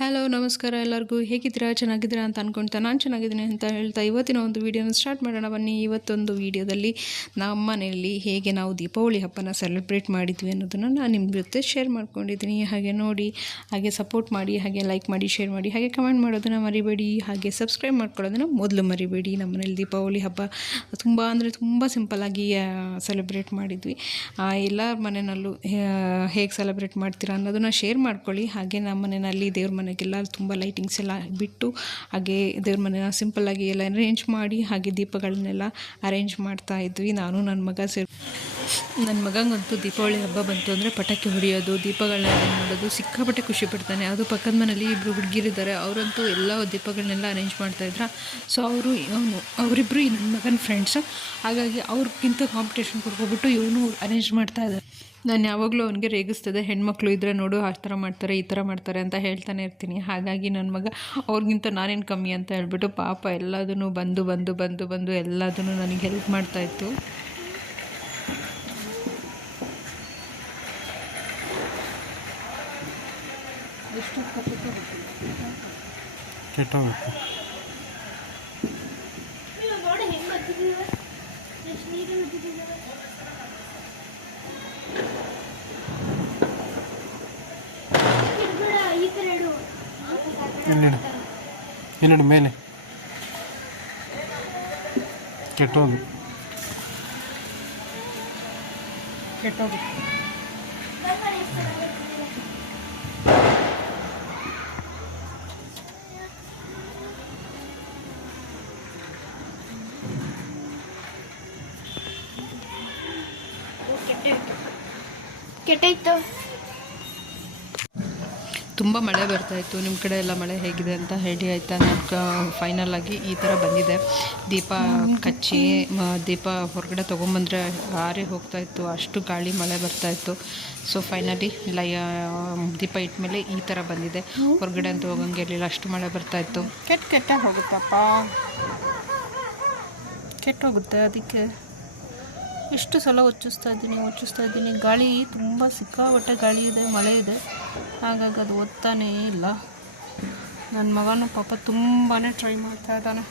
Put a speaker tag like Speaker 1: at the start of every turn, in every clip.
Speaker 1: Hello ನಮಸ್ಕಾರ ಎಲ್ಲರಿಗೂ. ಹೇಗಿದ್ದೀರಾ? ಚೆನ್ನಾಗಿದ್ದೀರಾ ಅಂತ ಅನ್ಕೊಳ್ತಾ ನಾನು ಚೆನ್ನಾಗಿದ್ದೀನಿ ಅಂತ ಹೇಳ್ತಾ ಇವತ್ತಿನ ಒಂದು ವೀಡಿಯೋನ ಸ್ಟಾರ್ಟ್ ಮಾಡೋಣ ಬನ್ನಿ. ಇವತ್ತೊಂದು ವೀಡಿಯೋದಲ್ಲಿ ನಮ್ಮ ಮನೆಯಲ್ಲಿ ಹೇಗೆ ನಾವು ದೀಪಾವಳಿ ಹಬ್ಬನ ಸೆಲೆಬ್ರೇಟ್ ಮಾಡಿದ್ವಿ ಅನ್ನೋದನ್ನು ನಾನು ನಿಮ್ಮ ಜೊತೆ ಶೇರ್ ಮಾಡ್ಕೊಂಡಿದ್ದೀನಿ. ಹಾಗೆ ನೋಡಿ, ಹಾಗೆ ಸಪೋರ್ಟ್ ಮಾಡಿ, ಹಾಗೆ ಲೈಕ್ ಮಾಡಿ ಶೇರ್ ಮಾಡಿ, ಹಾಗೆ ಕಮೆಂಟ್ ಮಾಡೋದನ್ನು ಮರಿಬೇಡಿ. ಹಾಗೆ ಸಬ್ಸ್ಕ್ರೈಬ್ ಮಾಡ್ಕೊಳ್ಳೋದನ್ನು ಮೊದಲು ಮರಿಬೇಡಿ. ನಮ್ಮ ಮನೇಲಿ ದೀಪಾವಳಿ ಹಬ್ಬ ತುಂಬ ಅಂದರೆ ತುಂಬ ಸಿಂಪಲ್ಲಾಗಿ ಸೆಲೆಬ್ರೇಟ್ ಮಾಡಿದ್ವಿ. ಎಲ್ಲ ಮನೆಯಲ್ಲೂ ಹೇಗೆ ಸೆಲೆಬ್ರೇಟ್ ಮಾಡ್ತೀರಾ ಅನ್ನೋದನ್ನು ಶೇರ್ ಮಾಡ್ಕೊಳ್ಳಿ. ಹಾಗೆ ನಮ್ಮ ಮನೆಯಲ್ಲಿ ದೇವ್ರ ಮನೆಗೆಲ್ಲ ತುಂಬ ಲೈಟಿಂಗ್ಸ್ ಎಲ್ಲ ಬಿಟ್ಟು ಹಾಗೆ ದೇವ್ರ ಮನೆನ ಸಿಂಪಲ್ಲಾಗಿ ಎಲ್ಲ ಅರೇಂಜ್ ಮಾಡಿ ಹಾಗೆ ದೀಪಗಳನ್ನೆಲ್ಲ ಅರೇಂಜ್ ಮಾಡ್ತಾ ಇದ್ವಿ. ನಾನು ನನ್ನ ಮಗ ಸೇರಿ ನನ್ನ ಮಗಂಗಂತೂ ದೀಪಾವಳಿ ಹಬ್ಬ ಬಂತು ಅಂದರೆ ಪಟಾಕಿ ಹೊಡೆಯೋದು ದೀಪಗಳನ್ನ ಅರೇಂಜ್ ಮಾಡೋದು ಸಿಕ್ಕಾಪಟ್ಟೆ ಖುಷಿ ಪಡ್ತಾನೆ. ಅದು ಪಕ್ಕದ ಮನೇಲಿ ಇಬ್ಬರು ಹುಡುಗಿರಿದ್ದಾರೆ. ಅವರಂತೂ ಎಲ್ಲ ದೀಪಗಳನ್ನೆಲ್ಲ ಅರೇಂಜ್ ಮಾಡ್ತಾಯಿದ್ರು ಸೊ ಅವರು ಅವರಿಬ್ಬರು ನನ್ನ ಮಗನ ಫ್ರೆಂಡ್ಸು ಹಾಗಾಗಿ ಅವ್ರಿಗಿಂತ ಕಾಂಪಿಟೇಷನ್ ಕೊಡ್ಕೊಬಿಟ್ಟು ಇವನು ಅರೇಂಜ್ ಮಾಡ್ತಾ ಇದ್ದಾರೆ. ನಾನು ಯಾವಾಗಲೂ ಅವನಿಗೆ ರೇಗಿಸ್ತದೆ ಹೆಣ್ಮಕ್ಳು ಇದ್ದರೆ ನೋಡು ಆ ಥರ ಮಾಡ್ತಾರೆ ಈ ಥರ ಮಾಡ್ತಾರೆ ಅಂತ ಹೇಳ್ತಾನೆ ಇರ್ತೀನಿ. ಹಾಗಾಗಿ ನನ್ನ ಮಗ ಅವ್ರಿಗಿಂತ ನಾನೇನು ಕಮ್ಮಿ ಅಂತ ಹೇಳ್ಬಿಟ್ಟು ಪಾಪ ಎಲ್ಲದನ್ನು ಬಂದು ಬಂದು ಬಂದು ಬಂದು ಎಲ್ಲದನ್ನು ನನಗೆ ಹೆಲ್ಪ್ ಮಾಡ್ತಾಯಿತ್ತು
Speaker 2: ಕೆಟ್ಟೋಗುತ್ತೆ
Speaker 3: ನೋಡಿ ಹೆಂಗ್ ಬರ್ತಿದ್ದೀವಿ ಎಷ್ಟು ನೀಟಾಗಿ ಬರ್ತಿದ್ದೀವಿ ಈ ಕಡೆ ಇಡು
Speaker 2: ಇನ್ನಿಡು ಇನ್ನಿಡು ಮೇಲೆ? ಕೆಟ್ಟೋದು
Speaker 1: ಕೆಟ್ಟೋಗಿ.
Speaker 3: ಕೆಟ್ಟಾಯ್ತು.
Speaker 1: ತುಂಬ ಮಳೆ ಬರ್ತಾಯಿತ್ತು ನಿಮ್ಮ ಕಡೆ ಎಲ್ಲ ಮಳೆ ಹೇಗಿದೆ ಅಂತ ಹೇಳಿ ಆಯಿತಾ? ನಾನು ಫೈನಲ್ ಆಗಿ ಈ ಥರ ಬಂದಿದೆ. ದೀಪ ಕಚ್ಚಿ ದೀಪ ಹೊರಗಡೆ ತೊಗೊಂಬಂದರೆ ಹಾರಿ ಹೋಗ್ತಾಯಿತ್ತು ಅಷ್ಟು ಗಾಳಿ ಮಳೆ ಬರ್ತಾಯಿತ್ತು ಸೊ ಫೈನಲಿ ಲೈ ದೀಪ ಇಟ್ಮೇಲೆ ಈ ಥರ ಬಂದಿದೆ. ಹೊರಗಡೆ ಅಂತ ಹೋಗಂಗೆ ಇರಲಿಲ್ಲ ಅಷ್ಟು ಮಳೆ ಬರ್ತಾಯಿತ್ತು ಕೆಟ್ಟ ಕೆಟ್ಟ ಹೋಗುತ್ತಪ್ಪ. ಕೆಟ್ಟೋಗುತ್ತೆ ಅದಕ್ಕೆ. ಎಷ್ಟು ಸಲ ಉಚ್ಚಿಸ್ತಾ ಇದ್ದೀನಿ ಉಚ್ಚಿಸ್ತಾ ಇದ್ದೀನಿ. ಗಾಳಿ ತುಂಬ ಸಿಕ್ಕಾಪಟ್ಟೆ ಗಾಳಿ ಇದೆ, ಮಳೆ ಇದೆ. ಹಾಗಾಗಿ ಅದು ಓದ್ತಾನೇ ಇಲ್ಲ. ನನ್ನ ಮಗನೂ ಪಾಪ ತುಂಬಾ ಟ್ರೈ ಮಾಡ್ತಾ ಇದ್ದಾನೆ.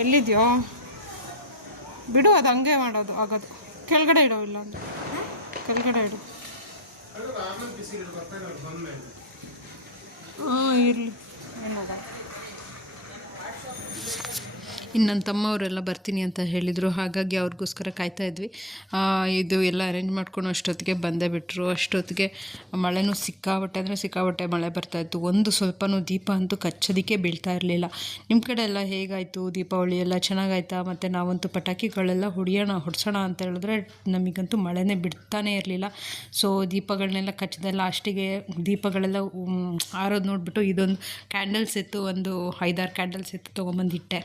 Speaker 1: ಎಲ್ಲಿದೆಯೋ? ಬಿಡು ಅದು ಹಂಗೆ ಮಾಡೋದು ಆಗೋದು. ಕೆಳಗಡೆ ಇಡೋ ಇಲ್ಲ ಅಂದ್ರೆ. ಕೆಳಗಡೆ ಇಡು. ಹಾಂ ಇರಲಿ. ಏನೋದ ಇನ್ನು ನನ್ನ ತಮ್ಮವರೆಲ್ಲ ಬರ್ತೀನಿ ಅಂತ ಹೇಳಿದರು. ಹಾಗಾಗಿ ಅವ್ರಿಗೋಸ್ಕರ ಕಾಯ್ತಾ ಇದ್ವಿ. ಇದು ಎಲ್ಲ ಅರೇಂಜ್ ಮಾಡ್ಕೊಂಡು ಅಷ್ಟೊತ್ತಿಗೆ ಬಂದೇ ಬಿಟ್ಟರು ಅಷ್ಟೊತ್ತಿಗೆ ಮಳೆನೂ ಸಿಕ್ಕಾಬಟ್ಟೆ ಅಂದರೆ ಸಿಕ್ಕಾಬಟ್ಟೆ ಮಳೆ ಬರ್ತಾಯಿತ್ತು ಒಂದು ಸ್ವಲ್ಪನೂ ದೀಪ ಅಂತೂ ಕಚ್ಚೋದಕ್ಕೆ ಬೀಳ್ತಾ ಇರಲಿಲ್ಲ. ನಿಮ್ಮ ಕಡೆ ಎಲ್ಲ ಹೇಗಾಯಿತು? ದೀಪಾವಳಿ ಎಲ್ಲ ಚೆನ್ನಾಗಾಯ್ತಾ? ಮತ್ತು ನಾವಂತೂ ಪಟಾಕಿಗಳೆಲ್ಲ ಹೊಡಿಯೋಣ, ಹೊಡ್ಸೋಣ ಅಂತ ಹೇಳಿದ್ರೆ ನಮಗಂತೂ ಮಳೆನೇ ಬಿಡ್ತಾನೇ ಇರಲಿಲ್ಲ. ಸೊ ದೀಪಗಳನ್ನೆಲ್ಲ ಕಚ್ಚಿದೆ ಲಾಸ್ಟಿಗೆ ದೀಪಗಳೆಲ್ಲ ಆರೋದು ನೋಡಿಬಿಟ್ಟು ಇದೊಂದು ಕ್ಯಾಂಡಲ್ಸ್ ಇತ್ತು ಒಂದು ಐದಾರು ಕ್ಯಾಂಡಲ್ಸ್ ಇತ್ತು ತೊಗೊಂಬಂದಿಟ್ಟೆ.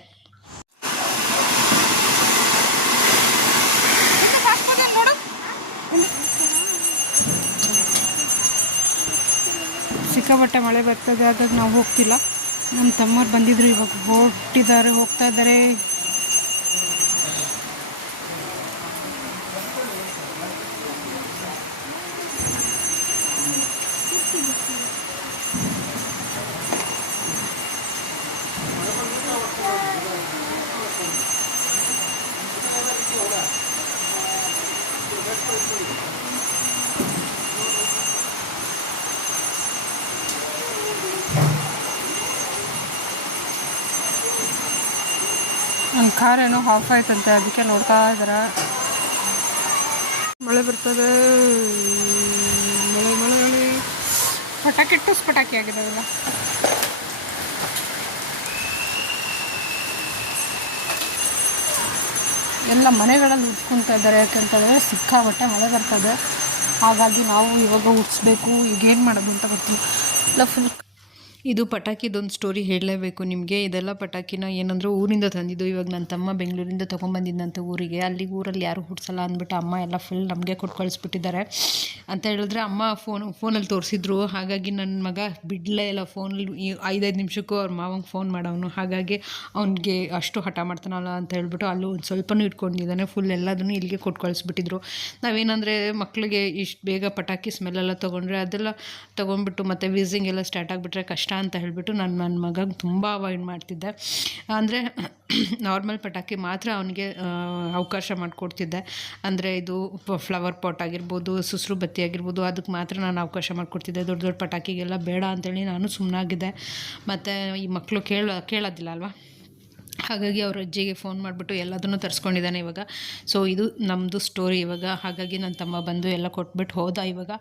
Speaker 1: ಸಿಕ್ಕಾಪಟ್ಟೆ ಮಳೆ ಬರ್ತದೆ ಹಾಗಾಗಿ ನಾವು ಹೋಗ್ತಿಲ್ಲ. ನಮ್ಮ ತಮ್ಮವ್ರು ಬಂದಿದ್ರು ಇವಾಗ ಹೊರಟಿದ್ದಾರೆ ಹೋಗ್ತಾ ಇದ್ದಾರೆ ನನ್ನ ಕಾರ್ ಏನೋ ಹಾಫ್ ಆಯ್ತಂತೆ ಅದಕ್ಕೆ ನೋಡ್ತಾ ಇದ್ದಾರೆ ಮಳೆ ಬರ್ತದೆ. ಮಳೆ ಮಳೆ ಮಳೆ. ಪಟಾಕಿ ಟುಸ್ ಪಟಾಕಿ ಆಗಿದೆ ಅಲ್ಲ ಎಲ್ಲ ಮನೆಗಳಲ್ಲಿ ಉಟ್ಕೊತಾ ಇದ್ದಾರೆ. ಯಾಕಂತಂದರೆ ಸಿಕ್ಕಾಬಟ್ಟೆ ಮಳೆ ಬರ್ತದೆ. ಹಾಗಾಗಿ ನಾವು ಇವಾಗ ಉಡ್ಸ್ಬೇಕು. ಈಗೇನು ಮಾಡೋದು ಅಂತ ಗೊತ್ತಿಲ್ಲ. ಫುಲ್ ಇದು ಪಟಾಕಿದೊಂದು ಸ್ಟೋರಿ ಹೇಳಲೇಬೇಕು ನಿಮಗೆ. ಇದೆಲ್ಲ ಪಟಾಕಿನ ಏನಂದ್ರೆ ಊರಿಂದ ತಂದಿದ್ದು. ಇವಾಗ ನನ್ನ ತಮ್ಮ ಬೆಂಗಳೂರಿಂದ ತೊಗೊಂಬಂದಿದ್ದಂತೆ ಊರಿಗೆ. ಅಲ್ಲಿ ಊರಲ್ಲಿ ಯಾರು ಹುಡ್ಸಲ್ಲ ಅಂದ್ಬಿಟ್ಟು ಅಮ್ಮ ಎಲ್ಲ ಫುಲ್ ನಮಗೆ ಕೊಟ್ಟು ಕಳಿಸ್ಬಿಟ್ಟಿದ್ದಾರೆ. ಅಂತ ಹೇಳಿದ್ರೆ ಅಮ್ಮ ಫೋನ್ ಫೋನಲ್ಲಿ ತೋರಿಸಿದ್ರು. ಹಾಗಾಗಿ ನನ್ನ ಮಗ ಬಿಡಲೇ ಇಲ್ಲ ಫೋನಲ್ಲಿ ಐದೈದು ನಿಮಿಷಕ್ಕೂ ಅವ್ರ ಮಾವಂಗೆ ಫೋನ್ ಮಾಡೋನು ಹಾಗಾಗಿ ಅವ್ನಿಗೆ ಅಷ್ಟು ಹಠ ಮಾಡ್ತಾನಲ್ಲ ಅಂತ ಹೇಳ್ಬಿಟ್ಟು ಅಲ್ಲೂ ಒಂದು ಸ್ವಲ್ಪನೂ ಇಟ್ಕೊಂಡಿದ್ದಾನೆ. ಫುಲ್ ಎಲ್ಲದನ್ನು ಇಲ್ಲಿಗೆ ಕೊಟ್ಟು ಕಳಿಸ್ಬಿಟ್ಟಿದ್ರು. ನಾವೇನಂದರೆ ಮಕ್ಕಳಿಗೆ ಇಷ್ಟು ಬೇಗ ಪಟಾಕಿ ಸ್ಮೆಲ್ಲೆಲ್ಲ ತೊಗೊಂಡ್ರೆ ಅದೆಲ್ಲ ತೊಗೊಂಡ್ಬಿಟ್ಟು ಮತ್ತು ವೀಸಿಂಗ್ ಎಲ್ಲ ಸ್ಟಾರ್ಟ್ ಆಗಿಬಿಟ್ರೆ ಕಷ್ಟ ಅಂತ ಹೇಳಿಬಿಟ್ಟು ನಾನು ನನ್ನ ಮಗಂಗೆ ತುಂಬ ಅವಾಯ್ಡ್ ಮಾಡ್ತಿದ್ದೆ. ಅಂದರೆ ನಾರ್ಮಲ್ ಪಟಾಕಿ ಮಾತ್ರ ಅವನಿಗೆ ಅವಕಾಶ ಮಾಡಿಕೊಡ್ತಿದ್ದೆ. ಅಂದರೆ ಇದು ಫ್ಲವರ್ ಪಾಟ್ ಆಗಿರ್ಬೋದು ಸುಸ್ರು ಬತ್ತಿ ಆಗಿರ್ಬೋದು ಅದಕ್ಕೆ ಮಾತ್ರ ನಾನು ಅವಕಾಶ ಮಾಡಿಕೊಡ್ತಿದ್ದೆ. ದೊಡ್ಡ ದೊಡ್ಡ ಪಟಾಕಿಗೆಲ್ಲ ಬೇಡ ಅಂತೇಳಿ ನಾನು ಸುಮ್ಮನಾಗಿದ್ದೆ ಮತ್ತು ಈ ಮಕ್ಕಳು ಕೇಳ, ಕೇಳೋದಿಲ್ಲ ಅಲ್ವಾ? ಹಾಗಾಗಿ ಅವ್ರ ಅಜ್ಜಿಗೆ ಫೋನ್ ಮಾಡಿಬಿಟ್ಟು ಎಲ್ಲದನ್ನು ತರಿಸ್ಕೊಂಡಿದ್ದಾನೆ ಇವಾಗ. ಸೊ ಇದು ನಮ್ಮದು ಸ್ಟೋರಿ ಇವಾಗ. ಹಾಗಾಗಿ ನನ್ನ ತಮ್ಮ ಬಂದು ಎಲ್ಲ ಕೊಟ್ಬಿಟ್ಟು ಹೋದ ಇವಾಗ.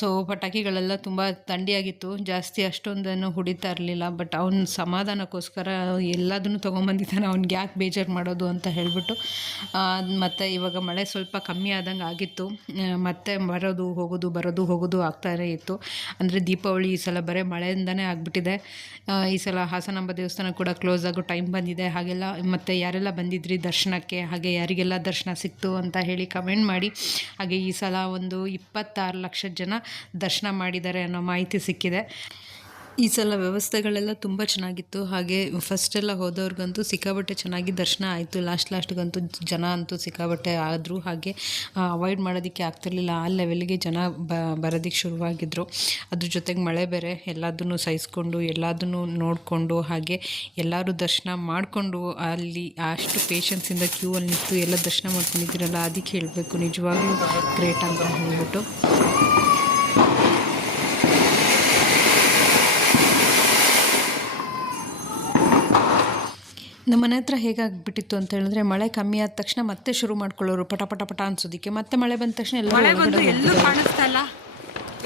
Speaker 1: ಸೊ ಪಟಾಕಿಗಳೆಲ್ಲ ತುಂಬ ತಂಡಿಯಾಗಿತ್ತು ಜಾಸ್ತಿ ಅಷ್ಟೊಂದನ್ನು ಹುಡಿತಾ ಇರಲಿಲ್ಲ. ಬಟ್ ಅವನ ಸಮಾಧಾನಕ್ಕೋಸ್ಕರ ಎಲ್ಲದನ್ನು ತೊಗೊಂಬಂದಿದ್ದಾನೆ. ಅವ್ನಿಗೆ ಯಾಕೆ ಬೇಜಾರು ಮಾಡೋದು ಅಂತ ಹೇಳಿಬಿಟ್ಟು. ಮತ್ತು ಇವಾಗ ಮಳೆ ಸ್ವಲ್ಪ ಕಮ್ಮಿ ಆದಂಗೆ ಆಗಿತ್ತು. ಮತ್ತೆ ಬರೋದು, ಹೋಗೋದು ಬರೋದು, ಹೋಗೋದು ಆಗ್ತಾನೇ ಇತ್ತು. ಅಂದರೆ ದೀಪಾವಳಿ ಈ ಸಲ ಬರೀ ಮಳೆಯಿಂದನೇ ಆಗಿಬಿಟ್ಟಿದೆ. ಈ ಸಲ ಹಾಸನಾಂಬ ದೇವಸ್ಥಾನ ಕೂಡ ಕ್ಲೋಸ್ ಆಗೋ ಟೈಮ್ ಬಂದಿದೆ, ಹಾಗೆಲ್ಲ ಮತ್ತು ಯಾರೆಲ್ಲ ಬಂದಿದ್ರಿ ದರ್ಶನಕ್ಕೆ, ಹಾಗೆ ಯಾರಿಗೆಲ್ಲ ದರ್ಶನ ಸಿಕ್ತು ಅಂತ ಹೇಳಿ ಕಮೆಂಟ್ ಮಾಡಿ. ಹಾಗೆ ಈ ಸಲ ಒಂದು ಇಪ್ಪತ್ತಾರು ಲಕ್ಷ ಜನ ದರ್ಶನ ಮಾಡಿದ್ದಾರೆ ಅನ್ನೋ ಮಾಹಿತಿ ಸಿಕ್ಕಿದೆ. ಈ ಸಲ ವ್ಯವಸ್ಥೆಗಳೆಲ್ಲ ತುಂಬ ಚೆನ್ನಾಗಿತ್ತು. ಹಾಗೆ ಫಸ್ಟೆಲ್ಲ ಹೋದವ್ರಿಗಂತೂ ಸಿಕ್ಕಾಬಟ್ಟೆ ಚೆನ್ನಾಗಿ ದರ್ಶನ ಆಯಿತು. ಲಾಸ್ಟ್ ಲಾಸ್ಟ್ಗಂತೂ ಜನ ಅಂತೂ ಸಿಕ್ಕಾಬಟ್ಟೆ ಆದರೂ. ಹಾಗೆ ಅವಾಯ್ಡ್ ಮಾಡೋದಕ್ಕೆ ಆಗ್ತಿರ್ಲಿಲ್ಲ. ಆ ಲೆವೆಲ್ಗೆ ಜನ ಬ ಬರೋದಕ್ಕೆ ಶುರುವಾಗಿದ್ದರು ಅದ್ರ ಜೊತೆಗೆ ಮಳೆ ಬೇರೆ. ಎಲ್ಲದನ್ನು ಸಹಿಸ್ಕೊಂಡು, ಎಲ್ಲದನ್ನು ನೋಡಿಕೊಂಡು, ಹಾಗೆ ಎಲ್ಲರೂ ದರ್ಶನ ಮಾಡಿಕೊಂಡು ಅಲ್ಲಿ ಅಷ್ಟು ಪೇಷನ್ಸಿಂದ ಕ್ಯೂ ಅಲ್ಲಿ ನಿಂತು ಎಲ್ಲ ದರ್ಶನ ಮಾಡ್ಕೊಂಡಿದ್ದೀರಲ್ಲ, ಅದಕ್ಕೆ ಹೇಳಬೇಕು. ನಿಜವಾಗ್ಲೂ ಗ್ರೇಟ್ ಅಂತ ಹೇಳ್ಬಿಟ್ಟು. ನಮ್ಮ ಮನೆ ಹತ್ರ ಹೇಗಾಗ್ಬಿಟ್ಟಿತ್ತು ಅಂತ ಹೇಳಿದ್ರೆ ಮಳೆ ಕಮ್ಮಿ ಆದ ತಕ್ಷಣ ಮತ್ತೆ ಶುರು ಮಾಡ್ಕೊಳ್ಳೋರು ಪಟ ಪಟ ಪಟ ಅನ್ಸೋದಕ್ಕೆ. ಮತ್ತೆ ಮಳೆ ಬಂದ ತಕ್ಷಣ ಎಲ್ಲ
Speaker 4: ಮಳೆ ಬಂದು ಎಲ್ಲೂ ಕಾಣಿಸ್ತಾ ಇಲ್ಲ.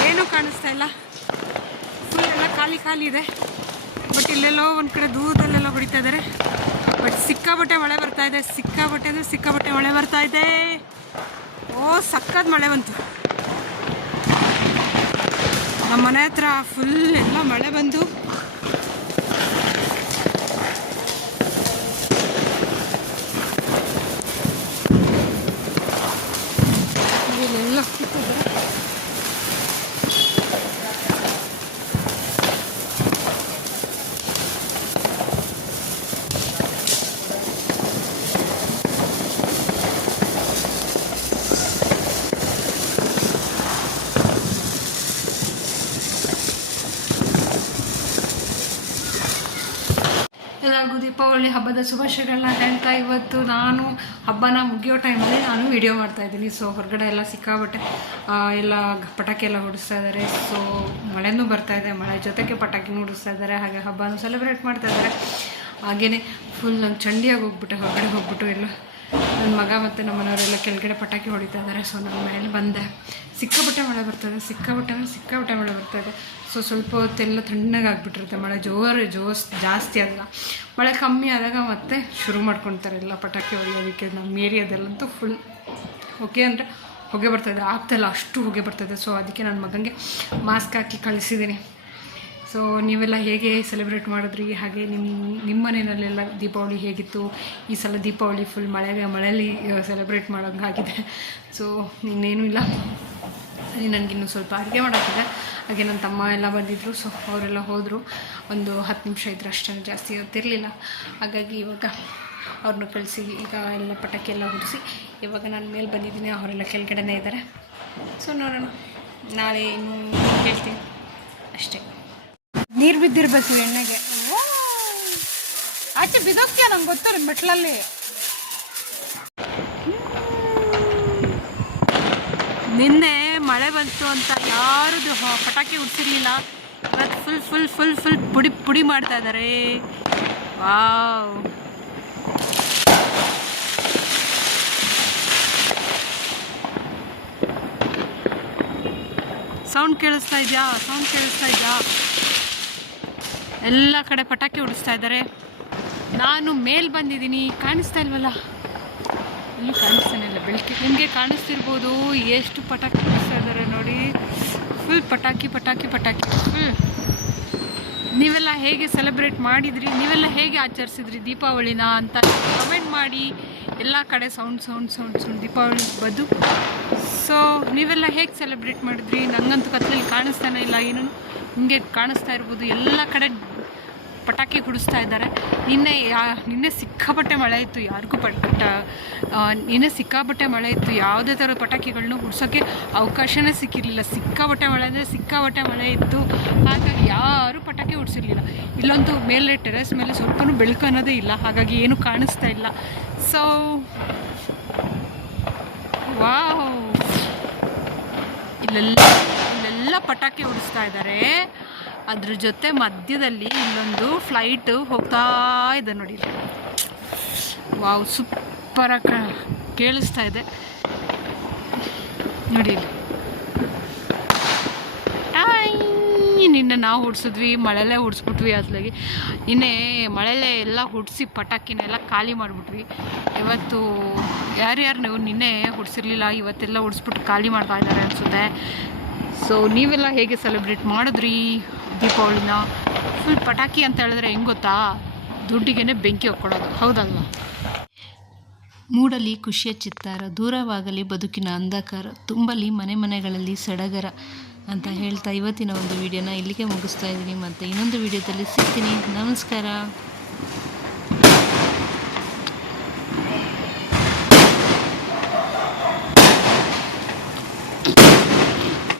Speaker 4: ಏನೂ ಕಾಣಿಸ್ತಾ ಇಲ್ಲ. ಫುಲ್ ಎಲ್ಲ ಖಾಲಿ ಖಾಲಿ ಇದೆ. ಬಟ್ ಇಲ್ಲೆಲ್ಲೋ ಒಂದು ಕಡೆ ದೂರದಲ್ಲೆಲ್ಲ ಹೊಡಿತಾ ಇದ್ದಾರೆ. ಬಟ್ ಸಿಕ್ಕಾಬಟ್ಟೆ ಮಳೆ ಬರ್ತಾ ಇದೆ. ಸಿಕ್ಕಾಬಟ್ಟೆ ಅಂದರೆ ಸಿಕ್ಕಾಬಟ್ಟೆ ಮಳೆ ಬರ್ತಾ ಇದೆ. ಓ ಸಕ್ಕತ್ ಮಳೆ ಬಂತು. ನಮ್ಮ ಮನೆ ಹತ್ರ ಫುಲ್ ಎಲ್ಲ ಮಳೆ ಬಂದು
Speaker 1: ದೀಪಾವಳಿ ಹಬ್ಬದ ಶುಭಾಶಯಗಳನ್ನ ಹೇಳ್ತಾ ಇವತ್ತು ನಾನು ಹಬ್ಬನ ಮುಗಿಯೋ ಟೈಮಲ್ಲಿ ನಾನು ವಿಡಿಯೋ ಮಾಡ್ತಾ ಇದ್ದೀನಿ. ಸೊ ಹೊರಗಡೆ ಎಲ್ಲ ಸಿಕ್ಕಾಬಟ್ಟೆ ಎಲ್ಲ ಪಟಾಕಿ ಎಲ್ಲ ಹೊಡಿಸ್ತಾ ಇದ್ದಾರೆ. ಸೊ ಮಳೆನೂ ಬರ್ತಾ ಇದೆ. ಮಳೆ ಜೊತೆಗೆ ಪಟಾಕಿನೂ ಹೊಡಿಸ್ತಾ ಇದ್ದಾರೆ. ಹಾಗೆ ಹಬ್ಬನೂ ಸೆಲೆಬ್ರೇಟ್ ಮಾಡ್ತಾ ಇದ್ದಾರೆ. ಹಾಗೆಯೇ ಫುಲ್ ನಂಗೆ ಚಂಡಿಯಾಗಿ ಹೋಗ್ಬಿಟ್ಟೆ. ಹೊರಗಡೆ ಹೋಗ್ಬಿಟ್ಟು ಎಲ್ಲ ನನ್ನ ಮಗ ಮತ್ತು ನಮ್ಮ ಮನೆಯವರೆಲ್ಲ ಕೆಳಗಡೆ ಪಟಾಕಿ ಹೊಡಿತಾ ಇದ್ದಾರೆ ಸೊ ನಮ್ಮ ಮನೇಲಿ ಬಂದೆ. ಸಿಕ್ಕಾಪಟ್ಟೆ ಮಳೆ ಬರ್ತದೆ, ಸಿಕ್ಕಾಪಟ್ಟೆ ಸಿಕ್ಕಾಪಟ್ಟೆ ಮಳೆ ಬರ್ತದೆ. ಸೊ ಸ್ವಲ್ಪ ಹೊತ್ತೆಲ್ಲ ತಣ್ಣಗಾಗ್ಬಿಟ್ಟಿರುತ್ತೆ ಮಳೆ. ಜೋರು ಜೋಸ್ ಜಾಸ್ತಿ ಅಲ್ಲ. ಮಳೆ ಕಮ್ಮಿ ಆದಾಗ ಮತ್ತೆ ಶುರು ಮಾಡ್ಕೊತಾರೆ ಎಲ್ಲ ಪಟಾಕಿ ಹೊಡೆಯೋದಕ್ಕೆ. ನಮ್ಮ ಏರಿಯಾದಲ್ಲಂತೂ ಫುಲ್ ಓಕೆ ಅಂದರೆ ಹೊಗೆ ಬರ್ತದೆ. ಆಗ್ತಲ್ಲ ಅಷ್ಟು ಹೊಗೆ ಬರ್ತದೆ. ಸೊ ಅದಕ್ಕೆ ನನ್ನ ಮಗನಿಗೆ ಮಾಸ್ಕ್ ಹಾಕಿ ಕಳಿಸಿದ್ದೀನಿ. ಸೊ ನೀವೆಲ್ಲ ಹೇಗೆ ಸೆಲೆಬ್ರೇಟ್ ಮಾಡಿದ್ರಿ? ಹಾಗೆ ನಿಮ್ಮ ನಿಮ್ಮ ಮನೆಯಲ್ಲೆಲ್ಲ ದೀಪಾವಳಿ ಹೇಗಿತ್ತು? ಈ ಸಲ ದೀಪಾವಳಿ ಫುಲ್ ಮಳೆಗೆ, ಮಳೆಯಲ್ಲಿ ಸೆಲೆಬ್ರೇಟ್ ಮಾಡೋಂಗೆ ಆಗಿದೆ. ಸೊ ಇನ್ನೇನೂ ಇಲ್ಲ. ನನಗಿನ್ನೂ ಸ್ವಲ್ಪ ಅಡುಗೆ ಮಾಡೋಕ್ಕಿದೆ. ಹಾಗೆ ನನ್ನ ತಮ್ಮ ಎಲ್ಲ ಬಂದಿದ್ದರು ಸೊ ಅವರೆಲ್ಲ ಹೋದರು. ಒಂದು ಹತ್ತು ನಿಮಿಷ ಇದ್ರೆ ಅಷ್ಟೇ ಜಾಸ್ತಿ ಹೊತ್ತಿರಲಿಲ್ಲ. ಹಾಗಾಗಿ ಇವಾಗ ಅವ್ರನ್ನ ಕಳಿಸಿ, ಈಗ ಎಲ್ಲ ಪಟಾಕಿ ಎಲ್ಲ ಹುಡಿಸಿ ಇವಾಗ ನಾನು ಮೇಲೆ ಬಂದಿದ್ದೀನಿ. ಅವರೆಲ್ಲ ಕೆಳಗಡೆನೇ ಇದ್ದಾರೆ. ಸೊ ನೋಡೋಣ. ನಾಳೆ ಇನ್ನೂ ಹೇಳ್ತೀನಿ ಅಷ್ಟೇ.
Speaker 4: ಬಿದ್ದಿರ್ಬೇಕು ಎಣ್ಣೆಗೆ. ಆಚೆ ಬಿದೋಗ್ತೀಯ ನಂಗೆ ಗೊತ್ತಿಲ್ಲ ಮೆಟ್ಲಲ್ಲಿ ನಿನ್ನೆ ಮಳೆ ಬಂತು ಅಂತ ಯಾರದು ಪಟಾಕಿ ಉಡ್ಸಿರ್ಲಿಲ್ಲ. ಇವತ್ತು ಫುಲ್ ಫುಲ್ ಫುಲ್ ಫುಲ್ ಪುಡಿ ಪುಡಿ ಮಾಡ್ತಾ ಇದ್ದಾರೆ ವಾವ್. ಸೌಂಡ್ ಕೇಳಿಸ್ತಾ ಇದೆಯಾ? ಸೌಂಡ್ ಕೇಳಿಸ್ತಾ ಇದೆಯಾ? ಎಲ್ಲ ಕಡೆ ಪಟಾಕಿ ಹೊಡಿಸ್ತಾ ಇದ್ದಾರೆ. ನಾನು ಮೇಲ್ ಬಂದಿದ್ದೀನಿ. ಕಾಣಿಸ್ತಾ ಇಲ್ವಲ್ಲ? ಎಲ್ಲೂ ಕಾಣಿಸ್ತಾನೆ ಇಲ್ಲ. ಬೆಳಗ್ಗೆ ನಿಮಗೆ ಕಾಣಿಸ್ತಿರ್ಬೋದು. ಎಷ್ಟು ಪಟಾಕಿ ಹೊಡಿಸ್ತಾ ಇದ್ದಾರೆ ನೋಡಿ. ಫುಲ್ ಪಟಾಕಿ ಪಟಾಕಿ ಪಟಾಕಿ. ಫುಲ್ ನೀವೆಲ್ಲ ಹೇಗೆ ಸೆಲೆಬ್ರೇಟ್ ಮಾಡಿದ್ರಿ? ನೀವೆಲ್ಲ ಹೇಗೆ ಆಚರಿಸಿದ್ರಿ ದೀಪಾವಳಿನ ಅಂತ ಕಮೆಂಟ್ ಮಾಡಿ. ಎಲ್ಲ ಕಡೆ sound sound sound sound Deepavali ಬದು. ಸೊ ನೀವೆಲ್ಲ ಹೇಗೆ ಸೆಲೆಬ್ರೇಟ್ ಮಾಡಿದ್ರಿ? ನನಗಂತೂ ಕತ್ತಲಲ್ಲಿ ಕಾಣಿಸ್ತಾನೆ ಇಲ್ಲ. ಏನು? ನಿಮಗೆ ಕಾಣಿಸ್ತಾ ಇರ್ಬೋದು. ಎಲ್ಲ ಕಡೆ ಪಟಾಕಿ ಕುಡಿಸ್ತಾ ಇದ್ದಾರೆ. ನಿನ್ನೆ ಯಾ, ನಿನ್ನೆ ಸಿಕ್ಕಾಪಟ್ಟೆ ಮಳೆ ಇತ್ತು, ಯಾರಿಗೂ ಪಟ ನಿನ್ನೆ ಸಿಕ್ಕಾಪಟ್ಟೆ ಮಳೆ ಇತ್ತು, ಯಾವುದೇ ಥರ ಪಟಾಕಿಗಳನ್ನೂ ಗುಡಿಸೋಕ್ಕೆ ಅವಕಾಶವೇ ಸಿಕ್ಕಿರಲಿಲ್ಲ. ಸಿಕ್ಕಾಪಟ್ಟೆ ಮಳೆ ಅಂದರೆ ಸಿಕ್ಕಾಪಟ್ಟೆ ಮಳೆ ಇತ್ತು. ಹಾಗಾಗಿ ಯಾರೂ ಪಟಾಕಿ ಹುಡ್ಸಿರಲಿಲ್ಲ ಇಲ್ಲೊಂದು ಮೇಲೆ ಟೆರೆಸ್ ಮೇಲೆ ಸ್ವಲ್ಪನೂ ಬೆಳಕು ಅನ್ನೋದೇ ಇಲ್ಲ. ಹಾಗಾಗಿ ಏನೂ ಕಾಣಿಸ್ತಾ ಇಲ್ಲ. So wow. ಇಲ್ಲೆಲ್ಲ ಇಲ್ಲೆಲ್ಲ ಪಟಾಕಿ ಉಡಿಸ್ತಾ ಇದ್ದಾರೆ. ಅದ್ರ ಜೊತೆ ಮಧ್ಯದಲ್ಲಿ ಇಲ್ಲೊಂದು ಫ್ಲೈಟ್ ಹೋಗ್ತಾ ಇದೆ ನೋಡಿ. ವಾವ್ ಸೂಪರಾಗಿ ಕೇಳಿಸ್ತಾ ಇದೆ ನೋಡಿ! ನಿನ್ನೆ ನಾವು ಹುಡ್ಸಿದ್ವಿ ಮಳೆಲೇ ಹುಡ್ಸ್ಬಿಟ್ವಿ ಅದ್ಲಾಗಿ ಇನ್ನೇ ಮಳೆಲೇ ಎಲ್ಲ ಹುಡ್ಸಿ ಪಟಾಕಿನೆಲ್ಲ ಖಾಲಿ ಮಾಡಿಬಿಟ್ವಿ ಇವತ್ತು ಯಾರ್ಯಾರು ನೀವು ನಿನ್ನೆ ಹುಡ್ಸಿರ್ಲಿಲ್ಲ, ಇವತ್ತೆಲ್ಲ ಹೊಡ್ಸ್ಬಿಟ್ಟು ಖಾಲಿ ಮಾಡ್ತಾ ಇದ್ದಾರೆ ಅನಿಸುತ್ತೆ ಸೊ ನೀವೆಲ್ಲ ಹೇಗೆ ಸೆಲೆಬ್ರೇಟ್ ಮಾಡಿದ್ರಿ ದೀಪಾವಳಿನ? ಫುಲ್ ಪಟಾಕಿ ಅಂತ ಹೇಳಿದ್ರೆ ಹೆಂಗೆ ಗೊತ್ತಾ? ದುಡ್ಡಿಗೆ ಬೆಂಕಿ ಹೊಕ್ಕೊಳ್ಳೋದು ಹೌದಲ್ವಾ?
Speaker 1: ಮೂಡಲಿ ಖುಷಿಯ ಚಿತ್ತಾರ, ದೂರವಾಗಲಿ ಬದುಕಿನ ಅಂಧಕಾರ, ತುಂಬಲಿ ಮನೆ ಮನೆಗಳಲ್ಲಿ ಸಡಗರ ಅಂತ ಹೇಳ್ತಾ ಇವತ್ತಿನ ಒಂದು ವಿಡಿಯೋನ ಇಲ್ಲಿಗೆ ಮುಗಿಸ್ತಾ ಇದ್ದೀನಿ. ಮತ್ತು ಇನ್ನೊಂದು ವಿಡಿಯೋದಲ್ಲಿ ಸಿಗ್ತೀನಿ. ನಮಸ್ಕಾರ.